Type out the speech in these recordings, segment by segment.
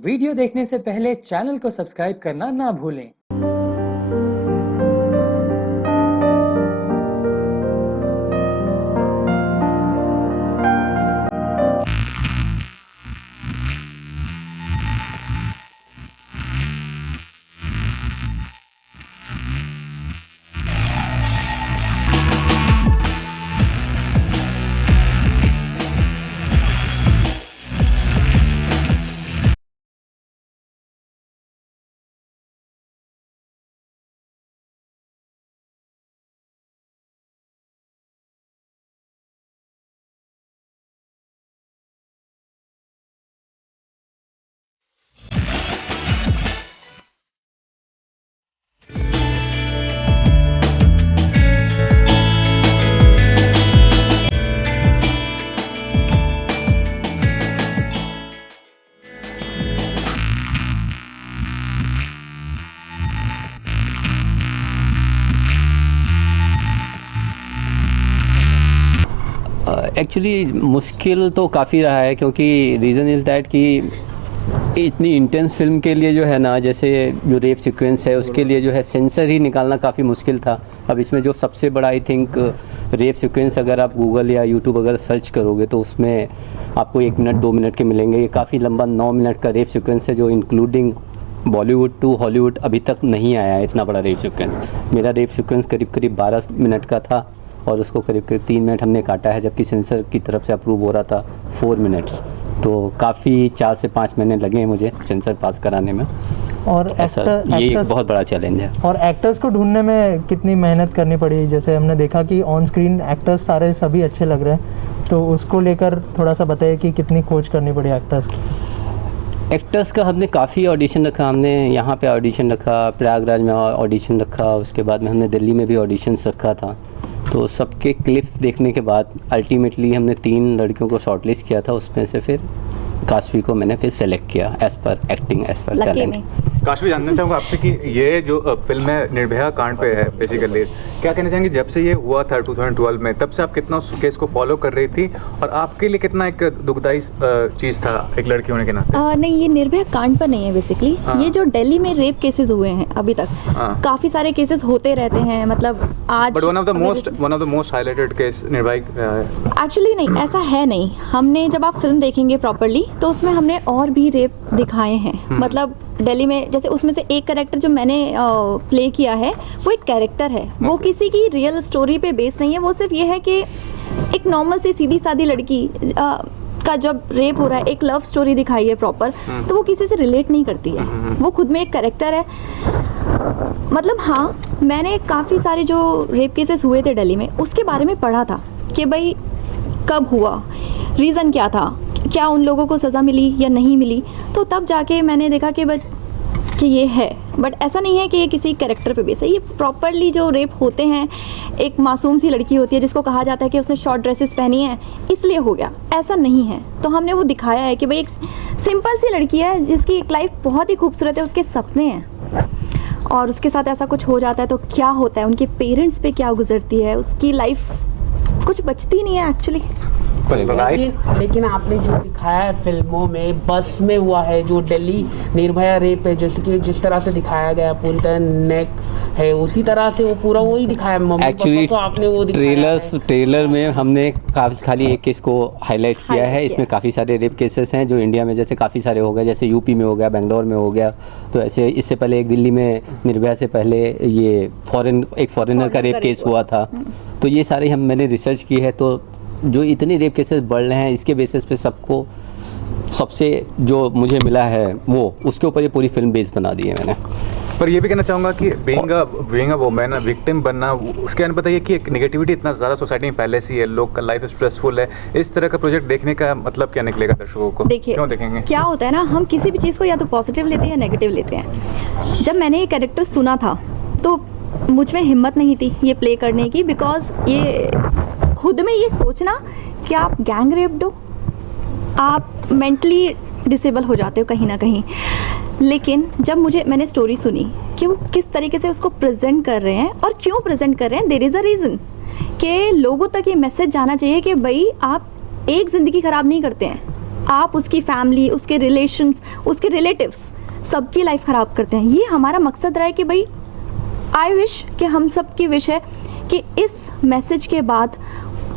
Video देखने से पहले चैनल को सब्सक्राइब करना ना भूलें। एक्चुअली मुश्किल तो काफ़ी रहा है, क्योंकि रीज़न इज़ दैट कि इतनी इंटेंस फिल्म के लिए जो है ना, जैसे जो रेप सीक्वेंस है उसके लिए जो है सेंसर ही निकालना काफ़ी मुश्किल था। अब इसमें जो सबसे बड़ा आई थिंक रेप सीक्वेंस अगर आप गूगल या यूट्यूब अगर सर्च करोगे तो उसमें आपको 1 मिनट 2 मिनट के मिलेंगे। ये काफ़ी लंबा 9 मिनट का रेप सीक्वेंस है, जो इंक्लूडिंग बॉलीवुड टू हॉलीवुड अभी तक नहीं आया है इतना बड़ा रेप सीक्वेंस। मेरा रेप सीक्वेंस करीब 12 मिनट का था और उसको करीब 3 मिनट हमने काटा है, जबकि सेंसर की तरफ से अप्रूव हो रहा था 4 मिनट्स। तो काफ़ी 4 से 5 महीने लगे हैं मुझे सेंसर पास कराने में। और ये एक बहुत बड़ा चैलेंज है। और एक्टर्स को ढूंढने में कितनी मेहनत करनी पड़ी? जैसे हमने देखा कि ऑन स्क्रीन एक्टर्स सारे सभी अच्छे लग रहे हैं, तो उसको लेकर थोड़ा सा बताइए कि कितनी खोज करनी पड़ी एक्टर्स की। एक्टर्स का हमने काफ़ी ऑडिशन रखा। हमने यहाँ पे ऑडिशन रखा, प्रयागराज में ऑडिशन रखा, उसके बाद में हमने दिल्ली में भी ऑडिशंस रखा था। तो सबके क्लिप्स देखने के बाद अल्टीमेटली हमने 3 लड़कियों को शॉर्टलिस्ट किया था। उसमें से फिर काशवी को मैंने फिर सेलेक्ट किया as per acting, as per talent. Kashvi, जानना चाहूँगा आपसे कि ये जो फिल्म है निर्भया कांड पे है बेसिकली, क्या कहना चाहेंगे जब से ये हुआ था 2012 में, तब से आप कितना उस केस को फॉलो कर रही थी और आपके लिए कितना एक दुखदाई चीज़ था एक लड़की होने के नाते? नहीं, ये निर्भया कांड पर नहीं है बेसिकली। ये जो दिल्ली में रेप केसेस हुए हैं अभी तक, काफ़ी सारे केसेस होते रहते हैं। मतलब आज but one of the most highlighted case Nirbhaya है। एक्चुअली नहीं, ऐसा है नहीं। हमने जब आप फिल्म देखेंगे प्रॉपर्ली तो उसमें हमने और भी रेप दिखाए हैं। मतलब दिल्ली में जैसे उसमें से एक कैरेक्टर जो मैंने प्ले किया है वो एक कैरेक्टर है, वो किसी की रियल स्टोरी पे बेस्ड नहीं है। वो सिर्फ ये है कि एक नॉर्मल सी सीधी सादी लड़की का जब रेप हो रहा है, एक लव स्टोरी दिखाई है प्रॉपर, तो वो किसी से रिलेट नहीं करती है। वो खुद में एक कैरेक्टर है। मतलब हाँ, मैंने काफ़ी सारे जो रेप केसेस हुए थे दिल्ली में उसके बारे में पढ़ा था कि भाई कब हुआ, रीज़न क्या था, क्या उन लोगों को सज़ा मिली या नहीं मिली। तो तब जाके मैंने देखा कि ये है, बट ऐसा नहीं है कि ये किसी कैरेक्टर पे बेस है। ये प्रॉपरली जो रेप होते हैं, एक मासूम सी लड़की होती है जिसको कहा जाता है कि उसने शॉर्ट ड्रेसेस पहनी हैं इसलिए हो गया, ऐसा नहीं है। तो हमने वो दिखाया है कि भाई एक सिंपल सी लड़की है जिसकी एक लाइफ बहुत ही खूबसूरत है, उसके सपने हैं और उसके साथ ऐसा कुछ हो जाता है तो क्या होता है, उनके पेरेंट्स पे क्या गुजरती है, उसकी लाइफ कुछ बचती नहीं है एक्चुअली। लेकिन आपने जो दिखाया है फिल्मों में, बस में हुआ है जो दिल्ली निर्भया रेप है, जैसे कि जिस तरह से दिखाया गया पूरी तरह नेक है, उसी तरह से वो पूरा वही दिखाया। एक्चुअली तो आपने वो ट्रेलर में हमने खाली एक केस को हाईलाइट किया है। इसमें काफ़ी सारे रेप केसेस हैं जो इंडिया में जैसे काफ़ी सारे हो गए, जैसे यूपी में हो गया, बेंगलोर में हो गया। तो ऐसे इससे पहले एक दिल्ली में निर्भया से पहले ये एक फॉरेनर का रेप केस हुआ था। तो ये सारे मैंने रिसर्च की है। तो जो इतने रेप केसेस बढ़ रहे हैं, इसके बेसिस पे सबसे जो मुझे मिला है वो उसके ऊपर ये पूरी फिल्म बेस बना दी है मैंने। पर ये भी कहना चाहूँगा कि बीइंग अ वुमेन, विक्टिम बनना, उसके अंदर बताइए कि एक नेगेटिविटी इतना ज़्यादा सोसाइटी में पहले से है, लोग का लाइफ स्ट्रेसफुल है। इस तरह का प्रोजेक्ट देखने का मतलब क्या निकलेगा दर्शकों को? देखिए, क्यों देखेंगे? क्या होता है ना, हम किसी भी चीज़ को या तो पॉजिटिव लेते हैं या नेगेटिव लेते हैं। जब मैंने ये कैरेक्टर सुना था तो मुझ में हिम्मत नहीं थी ये प्ले करने की, बिकॉज ये खुद में ये सोचना कि आप गैंग रेप्ड हो, आप मेंटली डिसेबल हो जाते हो कहीं ना कहीं। लेकिन जब मैंने स्टोरी सुनी कि वो किस तरीके से उसको प्रेजेंट कर रहे हैं और क्यों प्रेजेंट कर रहे हैं, देयर इज़ अ रीज़न कि लोगों तक ये मैसेज जाना चाहिए कि भाई आप एक ज़िंदगी ख़राब नहीं करते हैं, आप उसकी फैमिली, उसके रिलेशंस, उसके रिलेटिव्स सबकी लाइफ ख़राब करते हैं। ये हमारा मकसद रहा है कि भाई आई विश कि हम सब की विश है कि इस मैसेज के बाद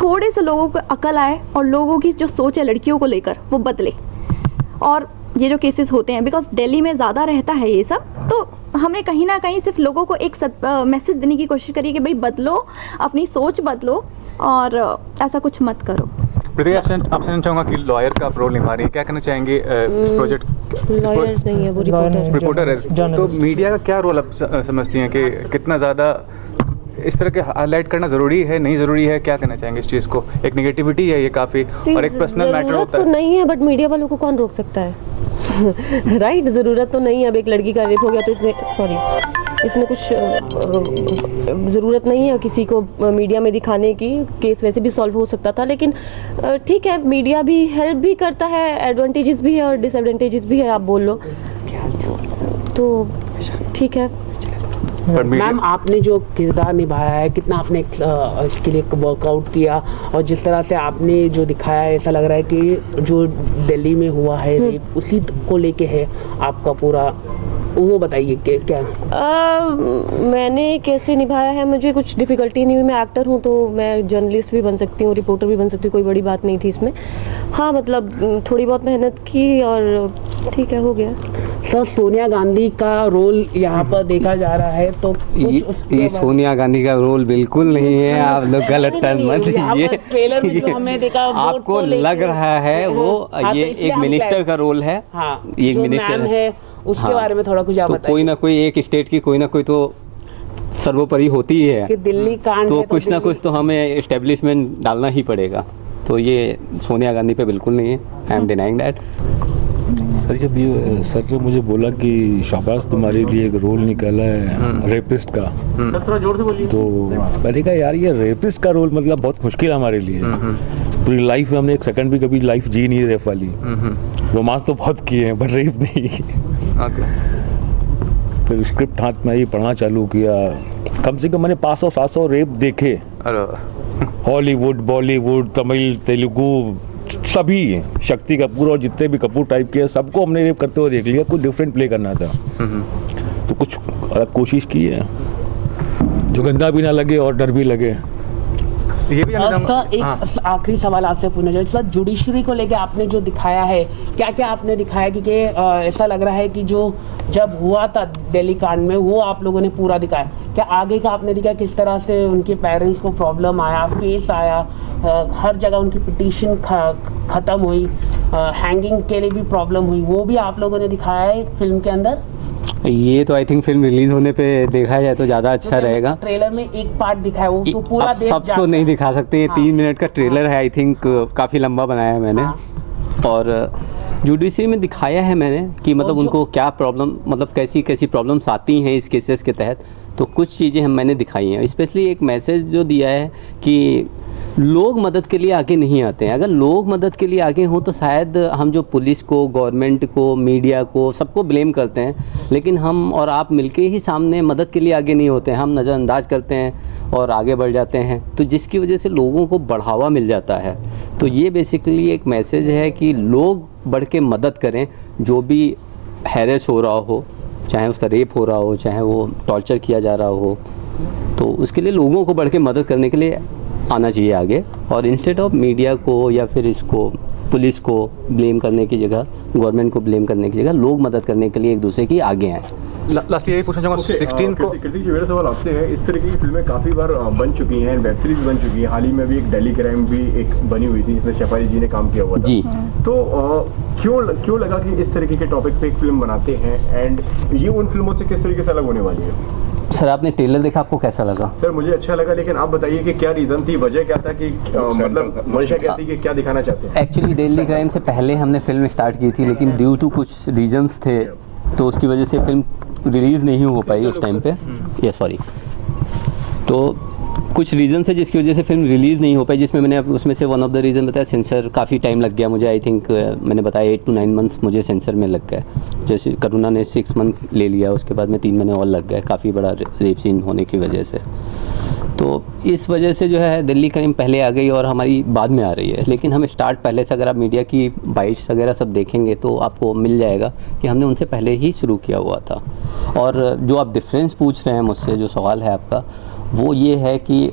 थोड़े से लोगों को अकल आए और लोगों की जो सोच है लड़कियों को लेकर वो बदले। और ये जो केसेस होते हैं, बिकॉज दिल्ली में ज़्यादा रहता है ये सब, तो हमने कहीं ना कहीं सिर्फ लोगों को एक मैसेज देने की कोशिश करी कि भाई बदलो, अपनी सोच बदलो और ऐसा कुछ मत करो। प्रतीक, आपसे जानना चाहूँगा कि लॉयर का आप रोल निभा रही है, क्या कहना चाहेंगे इस प्रोजेक्ट? लॉयर नहीं है वो, रिपोर्टर। रिपोर्टर है, तो मीडिया का क्या रोल आप समझती हैं कि कितना ज़्यादा इस तरह के हाईलाइट करना ज़रूरी है, नहीं ज़रूरी है? क्या कहना चाहेंगे इस चीज़ को? एक नेगेटिविटी है ये काफ़ी, और एक पर्सनल मैटर होता तो है। नहीं है, बट मीडिया वालों को कौन रोक सकता है? राइट, ज़रूरत तो नहीं है। अब एक लड़की का रेप हो गया तो इसमें कुछ ज़रूरत नहीं है किसी को मीडिया में दिखाने की। केस वैसे भी सॉल्व हो सकता था, लेकिन ठीक है, मीडिया भी हेल्प भी करता है, एडवांटेजेस भी है और डिसएडवांटेजेस भी है, आप बोल लो तो ठीक है। मैम, आपने जो किरदार निभाया है, कितना आपने इसके लिए वर्कआउट किया, और जिस तरह से आपने जो दिखाया है, ऐसा लग रहा है कि जो दिल्ली में हुआ है रेप उसी को लेके है आपका पूरा, वो बताइए कि क्या? मैंने कैसे निभाया है, मुझे कुछ डिफ़िकल्टी नहीं हुई। मैं एक्टर हूँ तो मैं जर्नलिस्ट भी बन सकती हूँ, रिपोर्टर भी बन सकती हूँ, कोई बड़ी बात नहीं थी इसमें। हाँ, मतलब थोड़ी बहुत मेहनत की और ठीक है, हो गया। सर, सोनिया गांधी का रोल यहाँ पर देखा जा रहा है, तो ये सोनिया गांधी का रोल बिल्कुल नहीं है, आप लोग गलत टर्न मत लीजिए। ट्रेलर में जो हमें देखा, आपको लग रहा है वो ये एक मिनिस्टर का रोल है। हाँ, ये एक जो मिनिस्टर मैम है उसके हाँ, बारे में थोड़ा कुछ आप तो बताइए। कोई ना कोई एक स्टेट की कोई ना कोई तो सर्वोपरि होती है, कि दिल्ली कांड तो है, कुछ ना कुछ तो हमें एस्टेब्लिशमेंट डालना ही पड़ेगा। तो ये सोनिया गांधी पे बिल्कुल नहीं है, I am denying that. Sir, जब ये सर ने मुझे बोला कि शाबाश तुम्हारे लिए एक रोल निकाला है रेपिस्ट का, थोड़ा जोर से बोलिए। तो मैंने कहा यार ये रेपिस्ट का रोल मतलब बहुत मुश्किल है हमारे लिए। पूरी लाइफ में हमने एक सेकंड भी कभी लाइफ जी नहीं रेप वाली। रोमांस तो बहुत किए हैं बट रेप नहीं। फिर स्क्रिप्ट हाथ में ही पढ़ना चालू किया, कम से कम मैंने 500-700 रेप देखे, हॉलीवुड, बॉलीवुड, तमिल, तेलुगु, सभी शक्ति कपूर और जितने भी कपूर टाइप के सबको हमने रेप करते हुए देख लिया। कुछ डिफरेंट प्ले करना था तो कुछ अलग कोशिश की है जो गंदा भी ना लगे और डर भी लगे। ये भी जानना चाहूँगा। सर, एक आखिरी सवाल आपसे पूछना चाहिए सर, जुडिशरी को लेके आपने जो दिखाया है, क्या क्या आपने दिखाया? क्योंकि ऐसा लग रहा है कि जो जब हुआ था दिल्ली कांड में वो आप लोगों ने पूरा दिखाया, क्या आगे का आपने दिखाया किस तरह से उनके पेरेंट्स को प्रॉब्लम आया, फेस आया, हर जगह उनकी पिटीशन ख़त्म हुई, हैंगिंग के लिए भी प्रॉब्लम हुई, वो भी आप लोगों ने दिखाया है फिल्म के अंदर? ये तो आई थिंक फिल्म रिलीज होने पे देखा जाए तो ज़्यादा अच्छा रहेगा। ट्रेलर में एक पार्ट दिखाया, वो तो पूरा अब सब तो नहीं दिखा सकते, ये 3 मिनट का ट्रेलर है, आई थिंक काफ़ी लंबा बनाया है मैंने। और जुडिशरी में दिखाया है मैंने कि मतलब उनको क्या प्रॉब्लम, मतलब कैसी कैसी प्रॉब्लम्स आती हैं इस केसेस के तहत, तो कुछ चीज़ें मैंने दिखाई हैं। स्पेशली एक मैसेज जो दिया है कि लोग मदद के लिए आगे नहीं आते हैं। अगर लोग मदद के लिए आगे हों तो शायद हम जो पुलिस को, गवर्नमेंट को, मीडिया को, सबको ब्लेम करते हैं, लेकिन हम और आप मिलके ही सामने मदद के लिए आगे नहीं होते हैं। हम नज़रअंदाज करते हैं और आगे बढ़ जाते हैं, तो जिसकी वजह से लोगों को बढ़ावा मिल जाता है। तो ये बेसिकली एक मैसेज है कि लोग बढ़ के मदद करें, जो भी हैरेस हो रहा हो, चाहे उसका रेप हो रहा हो, चाहे वो टॉर्चर किया जा रहा हो, तो उसके लिए लोगों को बढ़ के मदद करने के लिए आना चाहिए आगे। और इंस्टेड ऑफ मीडिया को या फिर इसको पुलिस को ब्लेम करने की जगह, गवर्नमेंट को ब्लेम करने की जगह, लोग मदद करने के लिए एक दूसरे की आगे आए। लास्ट यही पूछना चाहूँगा, 16 को कृतिक जी, मेरा सवाल आपसे है, इस तरीके की फिल्में काफ़ी बार बन चुकी हैं, वेब सीरीज बन चुकी है, हाल ही में भी एक दिल्ली क्राइम भी एक बनी हुई थी जिसमें शफाई जी ने काम किया हुआ था जी। तो क्यों लगा कि इस तरीके के टॉपिक पे एक फिल्म बनाते हैं, एंड ये उन फिल्मों से किस तरीके से अलग होने वाली है? सर, आपने ट्रेलर देखा, आपको कैसा लगा? सर, मुझे अच्छा लगा, लेकिन आप बताइए कि क्या रीज़न थी, वजह क्या था, कि मतलब मंशा क्या थी, कि क्या दिखाना चाहते हैं? एक्चुअली दिल्ली क्राइम से पहले हमने फिल्म स्टार्ट की थी, लेकिन ड्यू टू कुछ रीजंस थे तो उसकी वजह से फिल्म रिलीज़ नहीं हो पाई उस टाइम पे। ये सॉरी, तो कुछ रीज़न थे जिसकी वजह से फिल्म रिलीज़ नहीं हो पाई, जिसमें मैंने उसमें से वन ऑफ द रीज़न बताया सेंसर। काफ़ी टाइम लग गया मुझे, आई थिंक मैंने बताया 8 to 9 मंथ्स मुझे सेंसर में लग गए। जैसे करुणा ने 6 मंथ ले लिया, उसके बाद में 3 महीने और लग गए, काफ़ी बड़ा रेप सीन होने की वजह से। तो इस वजह से जो है दिल्ली क्राइम पहले आ गई और हमारी बाद में आ रही है, लेकिन हमें स्टार्ट पहले से, अगर आप मीडिया की बाइट्स वगैरह सब देखेंगे तो आपको मिल जाएगा कि हमने उनसे पहले ही शुरू किया हुआ था। और जो आप डिफरेंस पूछ रहे हैं मुझसे, जो सवाल है आपका, वो ये है कि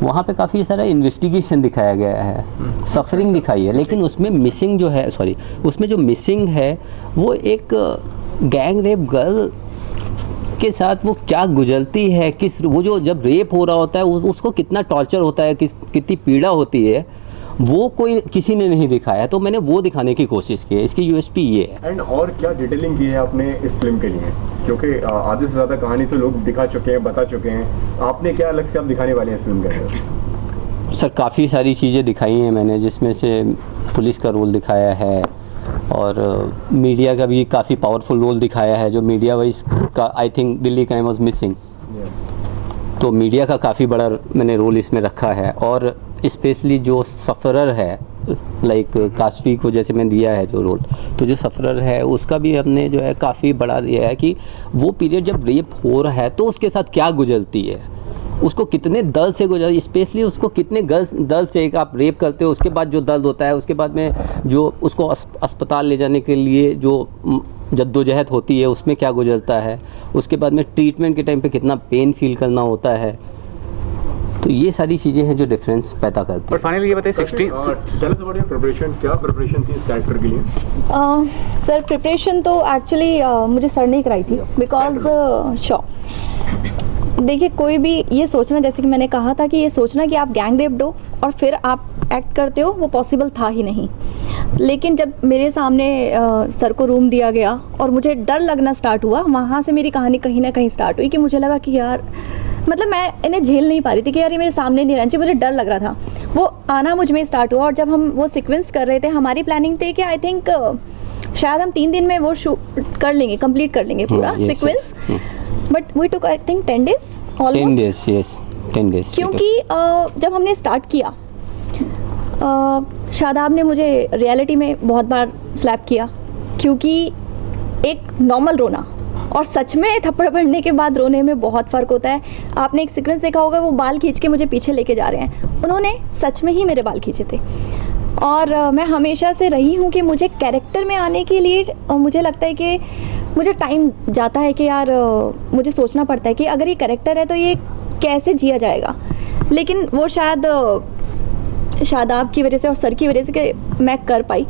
वहाँ पे काफ़ी सारा इन्वेस्टिगेशन दिखाया गया है, सफरिंग दिखाई है, लेकिन उसमें मिसिंग जो है, सॉरी, उसमें जो मिसिंग है वो एक गैंग रेप गर्ल के साथ वो क्या गुजरती है, किस वो जो जब रेप हो रहा होता है उसको कितना टॉर्चर होता है, कितनी पीड़ा होती है, वो कोई किसी ने नहीं दिखाया। तो मैंने वो दिखाने की कोशिश की है, इसकी यूएसपी ये है। एंड और क्या डिटेलिंग की है आपने इस फिल्म के लिए, क्योंकि आधे से ज़्यादा कहानी तो लोग दिखा चुके हैं, बता चुके हैं, आपने क्या अलग से आप दिखाने वाले हैं इस फिल्म के अंदर? सर काफ़ी सारी चीज़ें दिखाई हैं मैंने, जिसमें से पुलिस का रोल दिखाया है और मीडिया का भी काफ़ी पावरफुल रोल दिखाया है, जो मीडिया वाइज का I think Delhi crime was missing. तो मीडिया का काफ़ी बड़ा मैंने रोल इसमें रखा है, और स्पेशली जो सफ़रर है, लाइक काशफी को जैसे मैं दिया है जो रोल, तो जो सफ़रर है उसका भी हमने जो है काफ़ी बड़ा दिया है कि वो पीरियड जब रेप हो रहा है तो उसके साथ क्या गुजरती है, उसको कितने दर्द से गुजर, स्पेशली उसको कितने दर्द से, एक आप रेप करते हो उसके बाद जो दर्द होता है, उसके बाद में जो उसको अस्पताल ले जाने के लिए जो जद्दोजहद होती है उसमें क्या गुजरता है, उसके बाद में ट्रीटमेंट के टाइम पे कितना पेन फील करना होता है। तो ये सारी चीज़ें हैं जो डिफरेंस पैदा करती हैं। और फाइनली ये बताइए 60 प्रिपरेशन, क्या प्रिपरेशन थी इस कैरेक्टर के लिए? सर प्रिपरेशन तो एक्चुअली मुझे सर ने कराई थी, बिकॉज देखिए कोई भी ये सोचना, जैसे कि मैंने कहा था कि ये सोचना कि आप गैंग रेप्ड हो और फिर आप एक्ट करते हो, वो पॉसिबल था ही नहीं। लेकिन जब मेरे सामने सर को रूम दिया गया और मुझे डर लगना स्टार्ट हुआ, वहाँ से मेरी कहानी कहीं ना कहीं स्टार्ट हुई कि मुझे लगा कि यार, मतलब मैं इन्हें झेल नहीं पा रही थी कि यार ये मेरे सामने नहीं रहना चाहिए, मुझे डर लग रहा था। वो आना मुझ में स्टार्ट हुआ, और जब हम वो सीक्वेंस कर रहे थे, हमारी प्लानिंग थी कि आई थिंक शायद हम 3 दिन में वो शूट कर लेंगे, कंप्लीट कर लेंगे पूरा sequence, but we took I think 10 days almost. 10 days क्योंकि जब हमने स्टार्ट किया, शादाब ने मुझे रियलिटी में बहुत बार स्लैप किया, क्योंकि एक नॉर्मल रोना और सच में थप्पड़ पड़ने के बाद रोने में बहुत फ़र्क होता है। आपने एक सीक्वेंस देखा होगा, वो बाल खींच के मुझे पीछे लेके जा रहे हैं, उन्होंने सच में ही मेरे बाल खींचे थे। और मैं हमेशा से रही हूँ कि मुझे कैरेक्टर में आने के लिए मुझे लगता है कि मुझे टाइम जाता है कि यार मुझे सोचना पड़ता है कि अगर ये कैरेक्टर है तो ये कैसे जिया जाएगा। लेकिन वो शायद शादाब की वजह से और सर की वजह से कि मैं कर पाई।